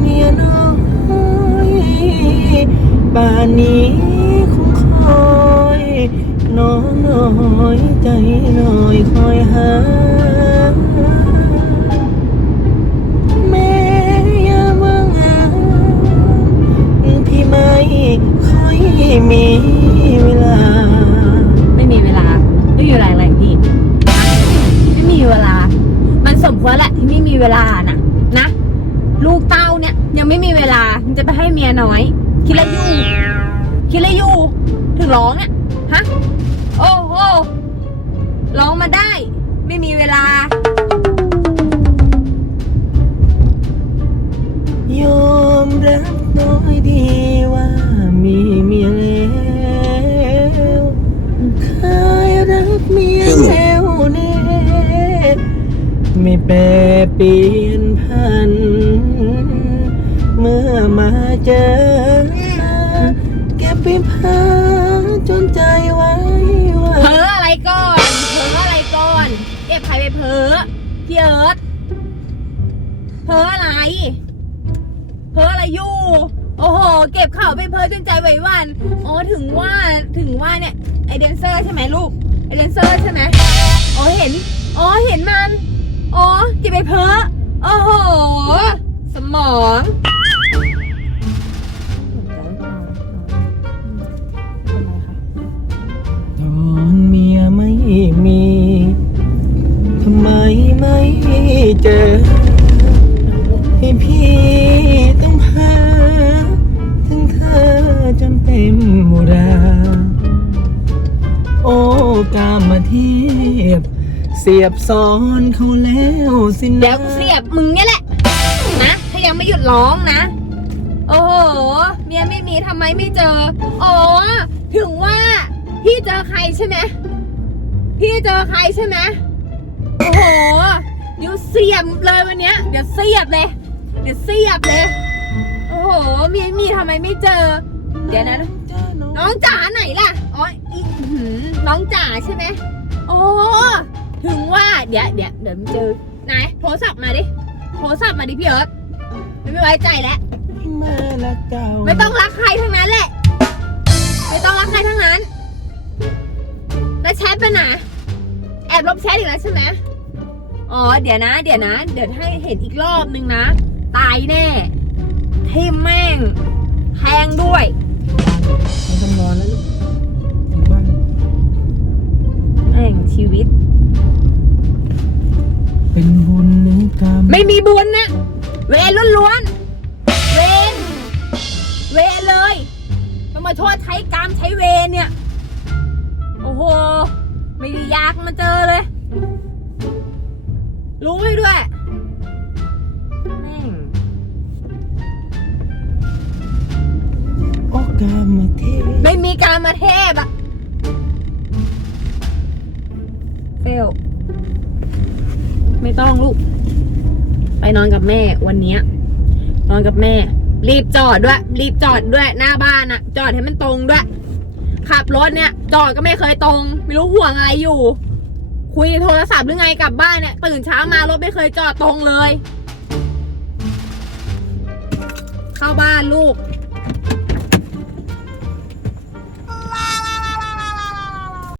เมียน้อยป่านนี้คงคอยน้องน้อยใจน้อยคอยหาแม่ยามว่างพี่ไมคอยมีเวลา ไม่มีเวลา ไม่มีเวลาไรพี่ ไม่มีเวลา มันสมควรแหละที่ไม่มีเวลานะ ลูกเต้าเนี่ย ยังไม่มีเวลามันจะไปให้เมียน้อย คิดอะไรอยู่คิดอะไรอยู่ถึงร้องเนี่ยฮะโอ้โหร้องมาได้ ไม่มีเวลายอมรับน้อยดีว่ามีเมียแล้วเคยรักเมียแล้วแน่ไม่แปร เปลี่ยนพัน เมื่อมาเจอแกไปพาจนใจไว้ว่าเพ้ออะไรก่อนเพ้ออะไรก่อนเก็บใครไปเพ้อพี่เอิร์ธเพ้ออะไร เพ้ออะไรอยู่ โอ้โห เก็บเข่าไปเพ้อจนใจไหววันอ๋อถึงว่าถึงว่าเนี่ยไอเดนเซอร์ใช่ไหมลูกไอเดนเซอร์ใช่ไหมอ๋อเห็น อ๋อเห็นมัน อ๋อเก็บไปเพ้อโอ้โห สมองตอนเมียไม่มีทำไมไม่เจอให้พี่ต้องหาถึงเธอจนเต็มอุรา โอ้กามาเทียบ เสียบซ้อนเขาแล้วสินะเดี๋ยวกูเสียบมึงเนี่ยแหละ นะ ถ้ายังไม่หยุดร้องนะ โอ้โห เมียไม่มีทำไมไม่เจอ อ๋อ ถึงว่า พี่เจอใครใช่ไหม พี่เจอใครใช่ไหม โอ้โห เดี๋ยวเสียบเลยวันเนี้ย เดี๋ยวเสียบเลย เดี๋ยวเสียบเลย โอ้โห เมียมีทำไมไม่เจอ เดี๋ยวนะน้องน้องจ๋าไหนล่ะ อ๋ออีอื้อหือน้องจ๋าใช่ไหม โอ้ ถึงว่าเดี๋ยวเดี๋ยวเดี๋ยวมันเจอไหนโทรศัพท์มาดิโทรศัพท์มาดิพี่เอิร์ธไม่ไว้ใจแล้วพี่มาละเก่าไม่ต้องรักใครทั้งนั้นแหละ ไม่ต้องรักใครทั้งนั้น แล้วแชทไปไหนแอบลบแชทอีกแล้วใช่ไหมอ๋อเดี๋ยวนะ เดี๋ยวนะ เดี๋ยวให้เห็นอีกรอบนึงนะ ตายแน่ทิมแม่งแทงด้วยไม่ต้องนอนแล้วลูก ชีวิต เป็นบุญหรือกรรมไม่มีบุญนะเวรล้วนๆเวรเวรเลยต้องมาโทษใช้กรรมใช้เวรเนี่ย โอ้โห ไม่ได้อยากมาเจอเลย รู้เลยด้วยแม่งโอ้กรรมเทพไม่มีการมาเทพอะ เฟลไม่ต้องลูก ไปนอนกับแม่วันเนี้ย นอนกับแม่ รีบจอดด้วย รีบจอดด้วยหน้าบ้านอะจอดให้มันตรงด้วย ขับรถเนี่ย จอดก็ไม่เคยตรง ไม่รู้ห่วงอะไรอยู่ คุยโทรศัพท์หรือไงกลับบ้านเนี่ย ตื่นเช้ามารถไม่เคยจอดตรงเลย เข้าบ้านลูก